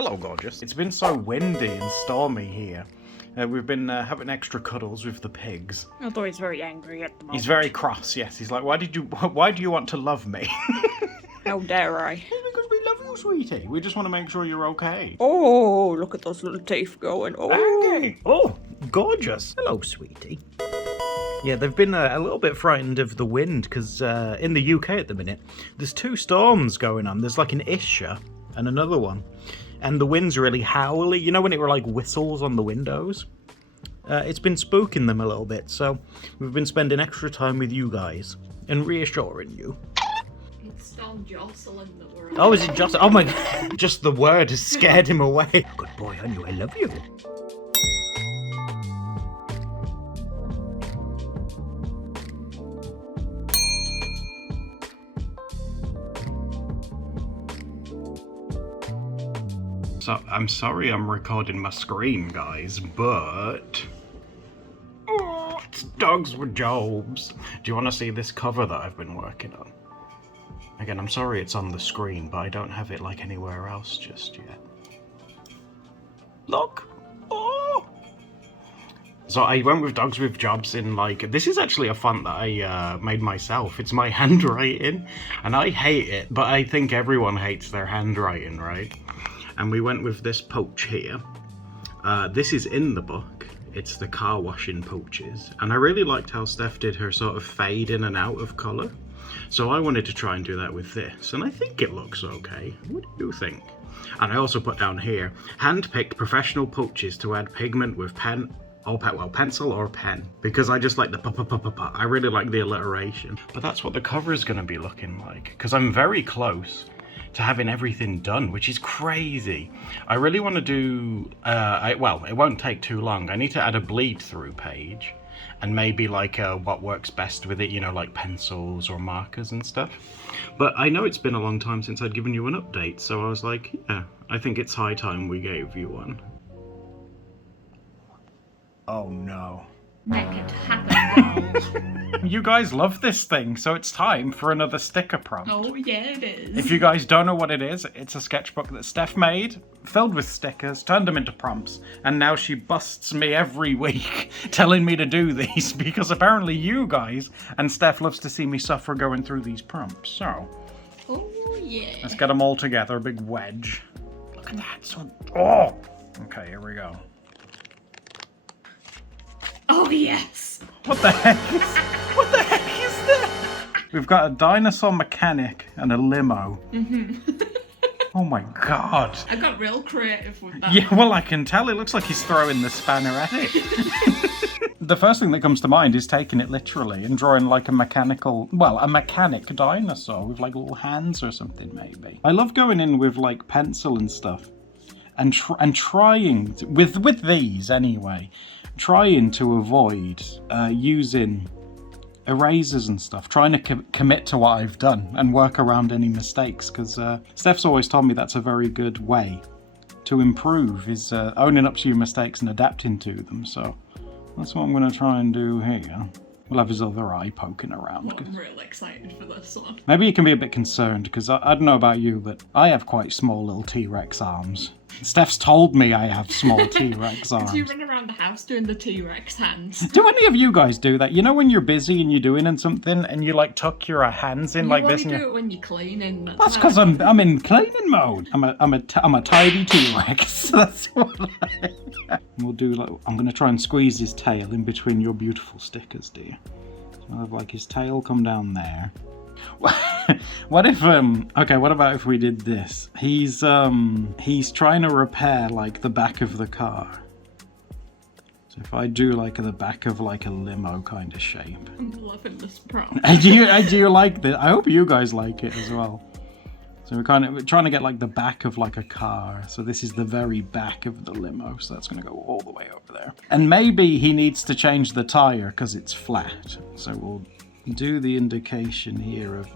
Hello, gorgeous. It's been so windy and stormy here. We've been having extra cuddles with the pigs. Although he's very angry at the moment. He's very cross, yes. He's like, why do you want to love me? How dare I? It's because we love you, sweetie. We just want to make sure you're okay. Oh, look at those little teeth going. Oh, Okay. Oh, gorgeous. Hello, sweetie. Yeah, they've been a little bit frightened of the wind because in the UK at the minute, there's two storms going on. There's like an Isha and another one. And the wind's really howly. You know when it were like whistles on the windows? It's been spooking them a little bit. So we've been spending extra time with you guys and reassuring you. It's Storm Jocelyn that we're Oh, is it Jocelyn? Oh my god. Just the word has scared him away. Good boy, honey, I love you. So, I'm sorry I'm recording my screen, guys, but... Oh, it's Dogs with Jobs. Do you want to see this cover that I've been working on? Again, I'm sorry it's on the screen, but I don't have it like anywhere else just yet. Look! Oh! So I went with Dogs with Jobs in like... This is actually a font that I made myself. It's my handwriting, and I hate it, but I think everyone hates their handwriting, right? And we went with this poach here. This is in the book. It's the car washing poaches. And I really liked how Steph did her sort of fade in and out of colour. So I wanted to try and do that with this. And I think it looks okay. What do you think? And I also put down here, hand-picked professional poaches to add pigment with pencil or pen. Because I just like the pa-pa-pa-pa-pa. I really like the alliteration. But that's what the cover is going to be looking like. Because I'm very close to having everything done, which is crazy. I really want to do, well, it won't take too long. I need to add a bleed through page and maybe like what works best with it, you know, like pencils or markers and stuff. But I know it's been a long time since I'd given you an update, so I was like, yeah, I think it's high time we gave you one. Oh no. Make it happen. You guys love this thing, so it's time for another sticker prompt. Oh yeah, it is. If you guys don't know what it is, it's a sketchbook that Steph made, filled with stickers, turned them into prompts, and now she busts me every week telling me to do these because apparently you guys and Steph loves to see me suffer going through these prompts. So, Oh yeah. let's get them all together, a big wedge. Look at that, so... Oh! Okay, here we go. Oh yes. What the heck what the heck is that? We've got a dinosaur mechanic and a limo. Oh my god. I got real creative with that. Yeah, well, I can tell. It looks like he's throwing the spanner at it. The first thing that comes to mind is taking it literally and drawing like a mechanical, well, a mechanic dinosaur with like little hands or something maybe. I love going in with like pencil and stuff and trying to, with these anyway, trying to avoid using erasers and stuff, trying to commit to what I've done and work around any mistakes, because Steph's always told me that's a very good way to improve, is owning up to your mistakes and adapting to them. So that's what I'm going to try and do here. We'll have his other eye poking around. Well, I'm really excited for this one. Maybe you can be a bit concerned, because I don't know about you, but I have quite small little T-Rex arms. Steph's told me I have small T-Rex arms. Do you run around the house doing the T-Rex hands? Do any of you guys do that? You know when you're busy and you're doing something and you like tuck your hands in like this? You only do it when you're cleaning. That's because I'm in cleaning mode. I'm a tidy T-Rex. That's what we'll do. Like, I'm gonna try and squeeze his tail in between your beautiful stickers, dear. So I'll have like his tail come down there. What if okay, what about if we did this? He's trying to repair like the back of the car. So if I do like the back of like a limo kind of shape. I'm loving this prompt. do you like this? I hope you guys like it as well. So we're trying to get like the back of like a car. So this is the very back of the limo. So that's going to go all the way over there. And maybe he needs to change the tire because it's flat. So we'll do the indication here of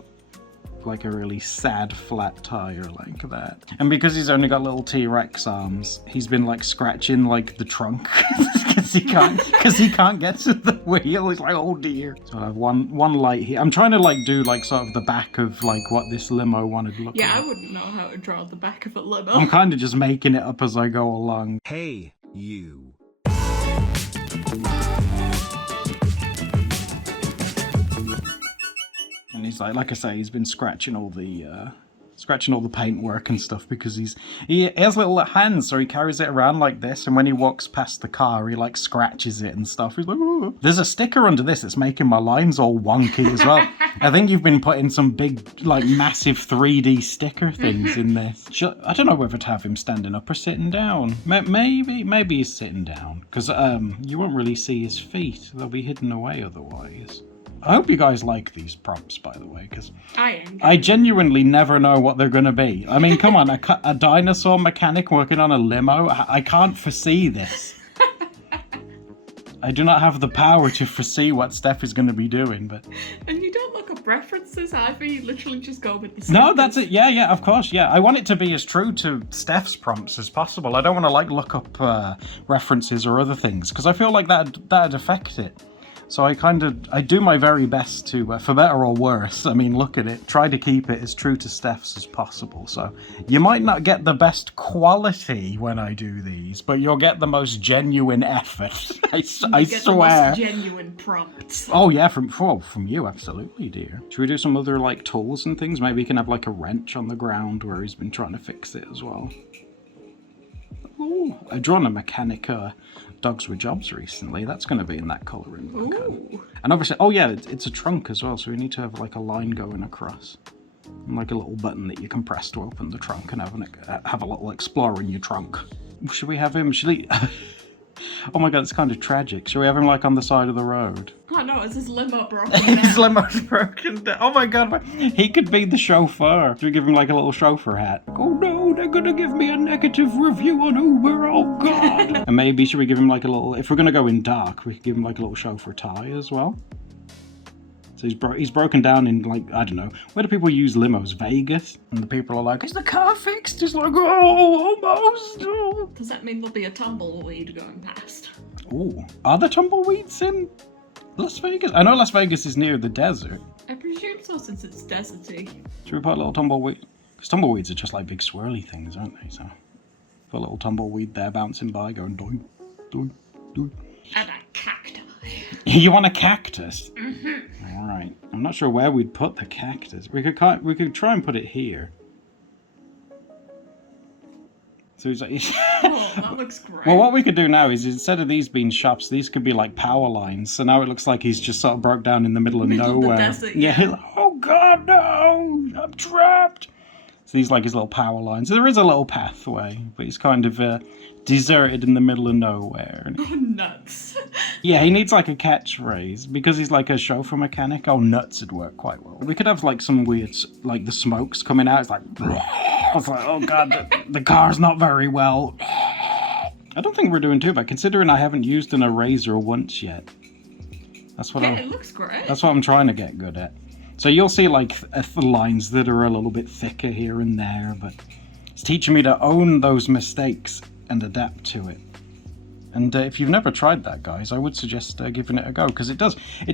like a really sad flat tire like that. And because he's only got little T-Rex arms, he's been like scratching like the trunk because he can't get to the wheel. He's like, oh dear. So I have one light here. I'm trying to like do like sort of the back of like what this limo wanted to look like. Yeah, I wouldn't know how to draw the back of a limo. I'm kind of just making it up as I go along. Hey, you. And he's like I say, he's been scratching all the paintwork and stuff because he has little hands, so he carries it around like this, and when he walks past the car, he like scratches it and stuff. He's like, ooh. There's a sticker under this that's making my lines all wonky as well. I think you've been putting some big, like massive 3D sticker things in this. I don't know whether to have him standing up or sitting down. Maybe he's sitting down, because you won't really see his feet. They'll be hidden away otherwise. I hope you guys like these prompts, by the way, because I genuinely never know what they're going to be. I mean, come on, a dinosaur mechanic working on a limo? I can't foresee this. I do not have the power to foresee what Steph is going to be doing, but... And you don't look up references either, you literally just go with the No, stickers. that's it. Yeah, of course, yeah. I want it to be as true to Steph's prompts as possible. I don't want to, like, look up references or other things, because I feel like that'd affect it. So I do my very best to, for better or worse, I mean, look at it, try to keep it as true to Steph's as possible. So you might not get the best quality when I do these, but you'll get the most genuine effort. I swear. The most genuine prompts. Oh yeah, from you, absolutely, dear. Should we do some other like tools and things? Maybe you can have like a wrench on the ground where he's been trying to fix it as well. Ooh, I've drawn a mechanic Dogs with Jobs recently. That's going to be in that colouring book. And obviously, oh yeah, it's a trunk as well, so we need to have like a line going across. And like a little button that you can press to open the trunk and have a little explorer in your trunk. Should we have him, oh my god, it's kind of tragic. Should we have him like on the side of the road? Oh no, is his limo broken down? His limo's broken down. Oh my god, he could be the chauffeur. Should we give him like a little chauffeur hat? Oh no, they're gonna give me a negative review on Uber, oh god. And maybe should we give him like a little, if we're gonna go in dark, we could give him like a little chauffeur tie as well. So he's broken down in like, I don't know, where do people use limos? Vegas? And the people are like, is the car fixed? He's like, oh, almost. Oh. Does that mean there'll be a tumbleweed going past? Ooh, are there tumbleweeds in Las Vegas? I know Las Vegas is near the desert. I presume so, since it's deserty. Should we put a little tumbleweed? Because tumbleweeds are just like big swirly things, aren't they? So put a little tumbleweed there bouncing by going doink, doink, doink. And a cacti. You want a cactus? Mm-hmm. Alright. I'm not sure where we'd put the cactus. We could try and put it here. So he's like... Oh, that looks great. Well, what we could do now is instead of these being shops, these could be like power lines. So now it looks like he's just sort of broke down in the middle of nowhere. Of the desert, yeah. He's like, oh god, no! I'm trapped! So these like his little power lines. There is a little pathway, but he's kind of deserted in the middle of nowhere. Oh, nuts. Yeah, he needs like a catchphrase because he's like a chauffeur mechanic. Oh, nuts would work quite well. We could have like some weird, like the smoke's coming out. It's like, it's like, oh god, the car's not very well. I don't think we're doing too bad considering I haven't used an eraser once yet. That's what it looks great. That's what I'm trying to get good at. So you'll see like lines that are a little bit thicker here and there, but it's teaching me to own those mistakes and adapt to it. And if you've never tried that, guys, I would suggest giving it a go, because it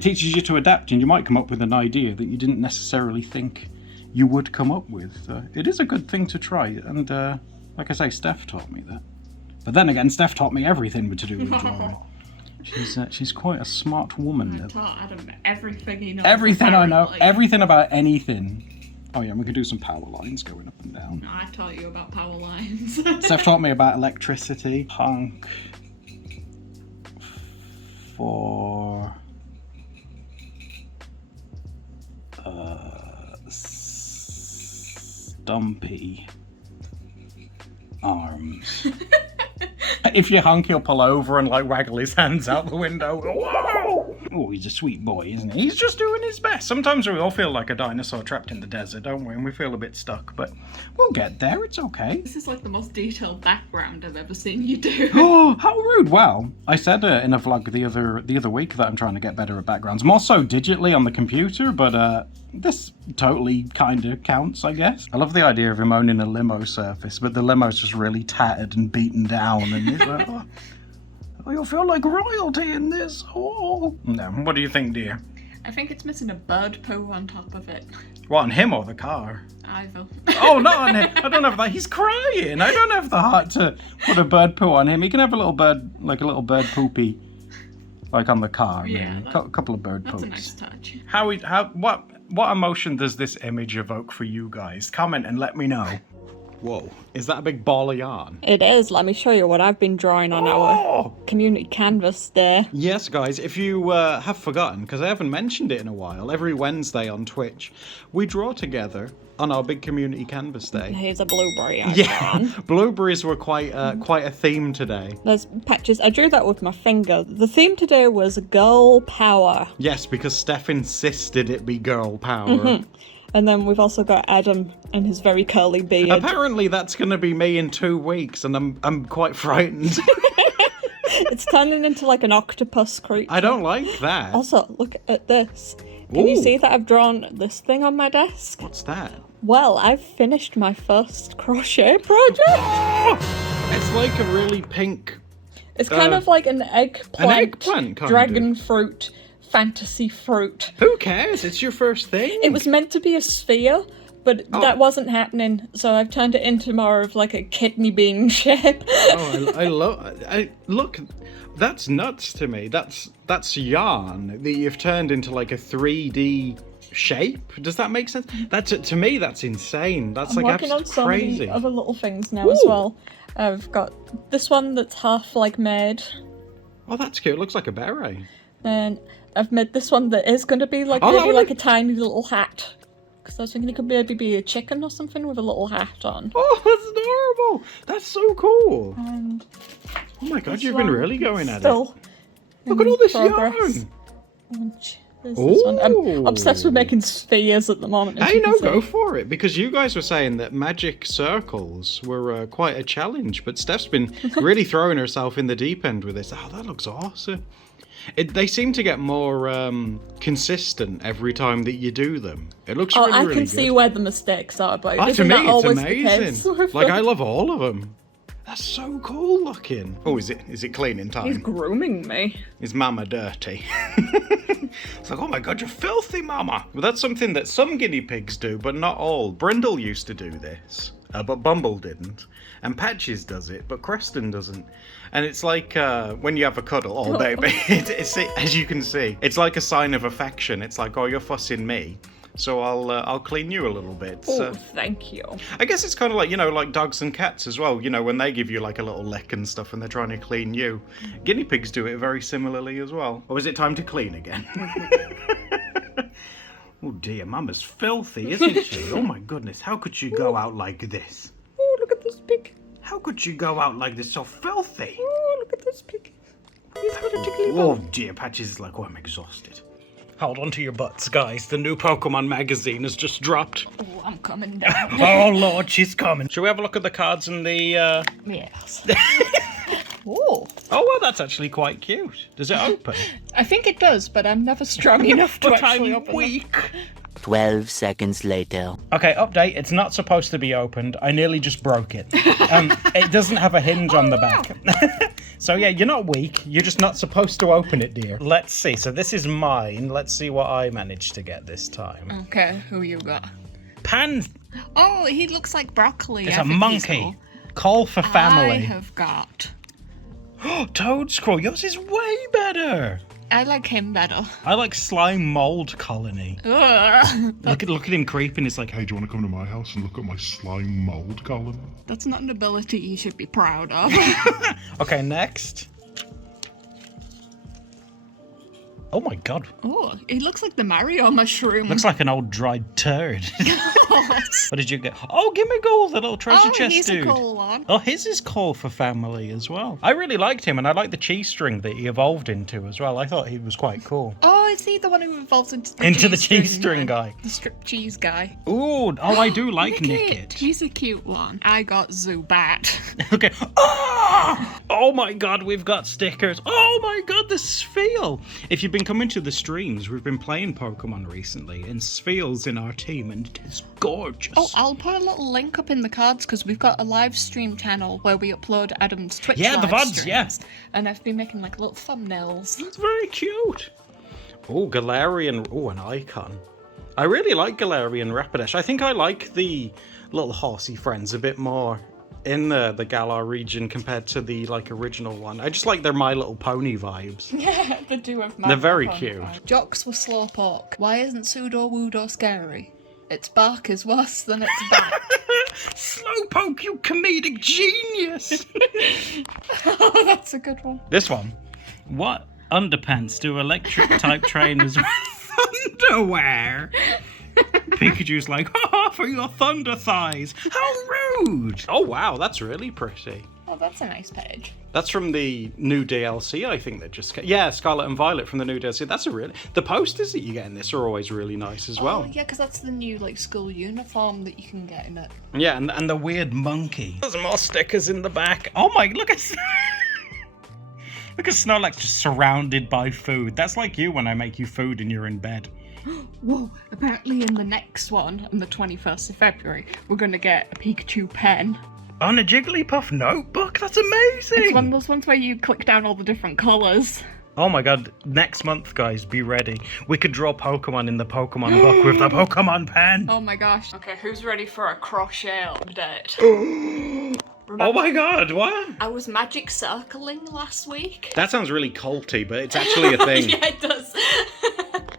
teaches you to adapt, and you might come up with an idea that you didn't necessarily think you would come up with. It is a good thing to try, and like I say, Steph taught me that. But then again, Steph taught me everything to do with drawing. She's quite a smart woman. I taught Adam everything he knows. Everything I know, everything about anything. Oh yeah, we could do some power lines going up and down. No, I taught you about power lines. Steph taught me about electricity. Punk. For... Stumpy. Arms. If you honk, he'll pull over and like waggle his hands out the window. Whoa! Oh, he's a sweet boy, isn't he? He's just doing his best. Sometimes we all feel like a dinosaur trapped in the desert, don't we? And we feel a bit stuck, but we'll get there. It's okay. This is like the most detailed background I've ever seen you do. Oh, how rude. Well, I said in a vlog the other week that I'm trying to get better at backgrounds. More so digitally on the computer, but this totally kind of counts, I guess. I love the idea of him owning a limo surface, but the limo's just really tattered and beaten down, and he's like, oh, you'll feel like royalty in this. Oh. No, what do you think, dear? I think it's missing a bird poo on top of it. What, on him or the car? Either. Oh, not on him. I don't have that. He's crying. I don't have the heart to put a bird poo on him. He can have a little bird, like a little bird poopy, like on the car. Yeah, maybe. A couple of bird That's poops. a nice touch. What emotion does this image evoke for you guys? Comment and let me know. Whoa, is that a big ball of yarn? It is. Let me show you what I've been drawing on our community canvas there. Yes, guys, if you have forgotten, because I haven't mentioned it in a while, every Wednesday on Twitch, we draw together on our big community canvas day. Here's a blueberry I've Yeah, drawn. blueberries were quite a theme today. There's patches. I drew that with my finger. The theme today was girl power. Yes, because Steph insisted it be girl power. And then we've also got Adam and his very curly beard. Apparently that's going to be me in 2 weeks, and I'm quite frightened. It's turning into like an octopus creature. I don't like that. Also, look at this. Can you Ooh. see that I've drawn this thing on my desk? What's that? Well, I've finished my first crochet project. It's like a really pink... It's kind of like an eggplant, kind of. dragon fruit, fantasy fruit. Who cares? It's your first thing. It was meant to be a sphere, but that wasn't happening, so I've turned it into more of like a kidney bean shape. Look, that's nuts to me. That's yarn that you've turned into like a 3D shape. Does that make sense? To me, that's insane. That's I'm like working on so crazy. many other little things now as well. I've got this one that's half like made, Oh, that's cute. It looks like a beret. and I've made this one that is going to be like Oh, that maybe would like have- a tiny little hat. Because I was thinking it could maybe be a chicken or something with a little hat on. Oh, that's adorable. That's so cool. And Oh my god, this you've been one really going at it. still Look at in all this progress. yarn. And there's this one. I'm Ooh. obsessed with making spheres at the moment. as I you can know, see. go for it, because you guys were saying that magic circles were quite a challenge, but Steph's been really throwing herself in the deep end with this. Oh, that looks awesome. They seem to get more consistent every time that you do them. It looks really, I really can good. see where the mistakes are, but To isn't me, that it's always the amazing. case with Like, them? I love all of them. That's so cool looking. Oh, is it cleaning time? He's grooming me. Is Mama dirty? It's like, oh my god, you're filthy, Mama. Well, that's something that some guinea pigs do, but not all. Brindle used to do this, but Bumble didn't. And Patches does it, but Creston doesn't. And it's like when you have a cuddle, oh baby, it's as you can see, it's like a sign of affection. It's like, oh, you're fussing me, so I'll clean you a little bit. Oh, thank you. I guess it's kind of like, like dogs and cats as well, when they give you like a little lick and stuff and they're trying to clean you. Guinea pigs do it very similarly as well. Or is it time to clean again? Oh dear, Mama's filthy, isn't she? Oh my goodness, how could she go out like this? Oh, look at this pig. How could she go out like this, so filthy? Oh, look at this pig. He's got a tickly Oh bum. dear, Patches is like, oh, I'm exhausted. Hold on to your butts, guys. The new Pokemon magazine has just dropped. Oh, I'm coming down. Oh lord, she's coming. Shall we have a look at the cards and the Yes. Oh, Oh, well, that's actually quite cute. Does it open? I think it does, but I'm never strong enough to actually open it. weak. 12 seconds later. Okay, update. It's not supposed to be opened. I nearly just broke it. It doesn't have a hinge on the back. So yeah, you're not weak. You're just not supposed to open it, dear. Let's see. So this is mine. Let's see what I managed to get this time. Okay, who you got? Pan. Oh, he looks like broccoli. It's I a think he's monkey. cool. Call for I family. have got. Toad Scroll. Yours is way better. I like him better. I like Slime Mold Colony. Ugh. Look at him creeping. It's like, hey, do you want to come to my house and look at my slime mold colony? That's not an ability you should be proud of. Okay, next. Oh my god. Oh, he looks like the Mario mushroom. Looks like an old dried turd. What did you get? Oh, Gimme Gold, the little treasure chest he's dude. a cool one. Oh, his is cool for family as well. I really liked him, and I liked the cheese string that he evolved into as well. I thought he was quite cool. Oh, is he the one who evolves into the Into the cheese cheese string guy. The strip cheese guy. Ooh, oh, I do like Nickit. Nickit. He's a cute one. I got Zubat. Okay. Ah! Oh my god, we've got stickers. Oh my god, the Spheal. If you've been coming to the streams, we've been playing Pokemon recently, and Spheal's in our team, and it's gorgeous. Oh, I'll put a little link up in the cards because we've got a live stream channel where we upload Adam's Twitch Yeah, the live VODs, streams. yeah. And I've been making like little thumbnails. It's very cute. Oh, Galarian. Oh, an icon. I really like Galarian Rapidash. I think I like the little horsey friends a bit more in the Galar region compared to the like original one. I just like their My Little Pony vibes. Yeah, the two of my. They're very cute. Jocks were Slowpoke. Why isn't Pseudo-Wudo scary? Its bark is worse than its back. Slowpoke, you comedic genius! Oh, that's a good one. This one. What underpants do electric type trainers wear? Underwear? Pikachu's like, ha for your thunder thighs. How rude! Oh wow, that's really pretty. Oh, that's a nice page. That's from the new DLC, I think that just came. Yeah, Scarlet and Violet from the new DLC. That's a really... The posters that you get in this are always really nice as well. Oh, yeah, because that's the new like school uniform that you can get in it. Yeah, and the weird monkey. There's more stickers in the back. Oh my, look at... Look at Snorlax just surrounded by food. That's like you when I make you food and you're in bed. Whoa, apparently in the next one, on the 21st of February, we're going to get a Pikachu pen. On a Jigglypuff notebook? That's amazing! It's one of those ones where you click down all the different colours. Oh my god, next month, guys, be ready. We could draw Pokemon in the Pokemon book with the Pokemon pen. Oh my gosh. Okay, who's ready for a crochet update? Oh my god, what? I was magic circling last week. That sounds really culty, but it's actually a thing. Yeah, it does.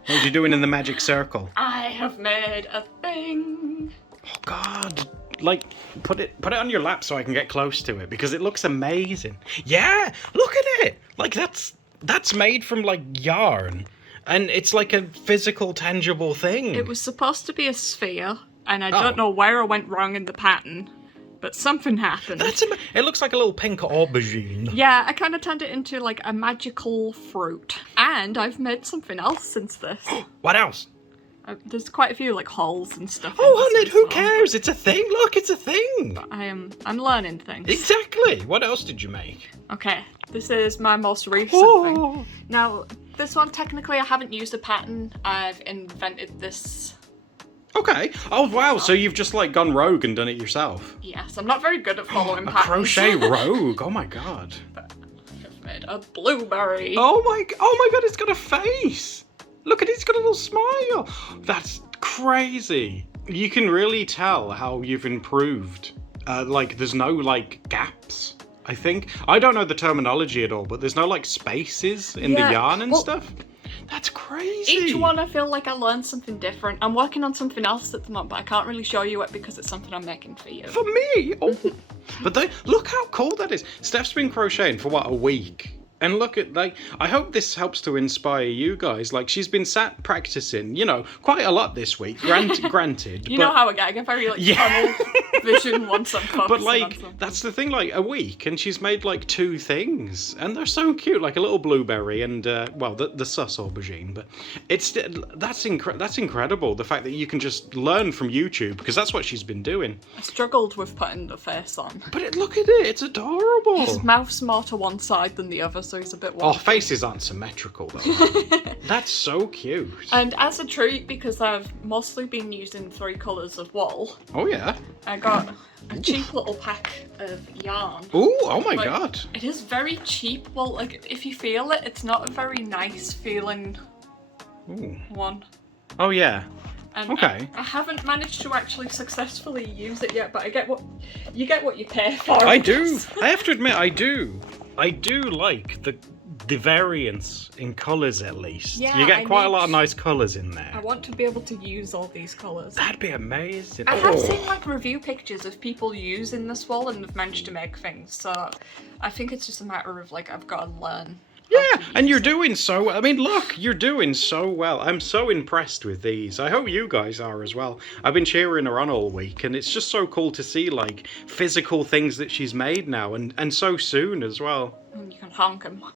What are you doing in the magic circle? I have made a thing. Oh god. Like, put it on your lap so I can get close to it, because it looks amazing. Yeah, look at it! Like, that's made from, like, yarn. And it's like a physical, tangible thing. It was supposed to be a sphere, and I don't know where I went wrong in the pattern, but something happened. It looks like a little pink aubergine. Yeah, I kind of turned it into, like, a magical fruit. And I've made something else since this. What else? There's quite a few, like, holes and stuff. Oh, Hunted, who cares? It's a thing. Look, it's a thing. But I'm learning things. Exactly. What else did you make? Okay, this is my most recent thing. Now, this one, technically, I haven't used a pattern. I've invented this. Okay. Oh, wow. So you've just, like, gone rogue and done it yourself? Yes, I'm not very good at following A patterns. crochet rogue. Oh, my God. But I've made a blueberry. Oh, my God, it's got a face. Look at it, it's got a little smile. That's crazy. You can really tell how you've improved. Like, there's no, like, gaps, I think. I don't know the terminology at all, but there's no, like, spaces in the yarn and stuff. That's crazy. Each one I feel like I learned something different. I'm working on something else at the moment, but I can't really show you it because it's something I'm making for you. For me? Oh. But look how cool that is. Steph's been crocheting for, what, a week? And look at, like, I hope this helps to inspire you guys. Like, she's been sat practicing, you know, quite a lot this week, granted. You know how I get very, like, tunnel vision once I'm focusing But, on like, something. that's the thing, like, a week, and she's made, like, 2 things. And they're so cute, like a little blueberry and, well, the sus aubergine. But that's incredible, the fact that you can just learn from YouTube, because that's what she's been doing. I struggled with putting the face on. But look at it, it's adorable. His mouth's more to one side than the other, so he's a bit wonky. Oh, faces aren't symmetrical, though. That's so cute. And as a treat, because I've mostly been using 3 colours of wool, Oh, yeah. I got a cheap little pack of yarn. Ooh, oh my Like, god. It is very cheap. Well, like, if you feel it, it's not a very nice feeling Ooh. one. Oh, yeah. And Okay. I haven't managed to actually successfully use it yet, but I get what you pay for. I do. I have to admit, I do. I do like the variance in colours, at least. Yeah, you get I quite a need- lot of nice colours in there. I want to be able to use all these colours. That'd be amazing. I have Oh. seen like review pictures of people using this wool and have managed to make things, so I think it's just a matter of like I've got to learn. Yeah, and you're doing so well. I mean, look, you're doing so well. I'm so impressed with these. I hope you guys are as well. I've been cheering her on all week, and it's just so cool to see, like, physical things that she's made now, and so soon as well. You can honk him.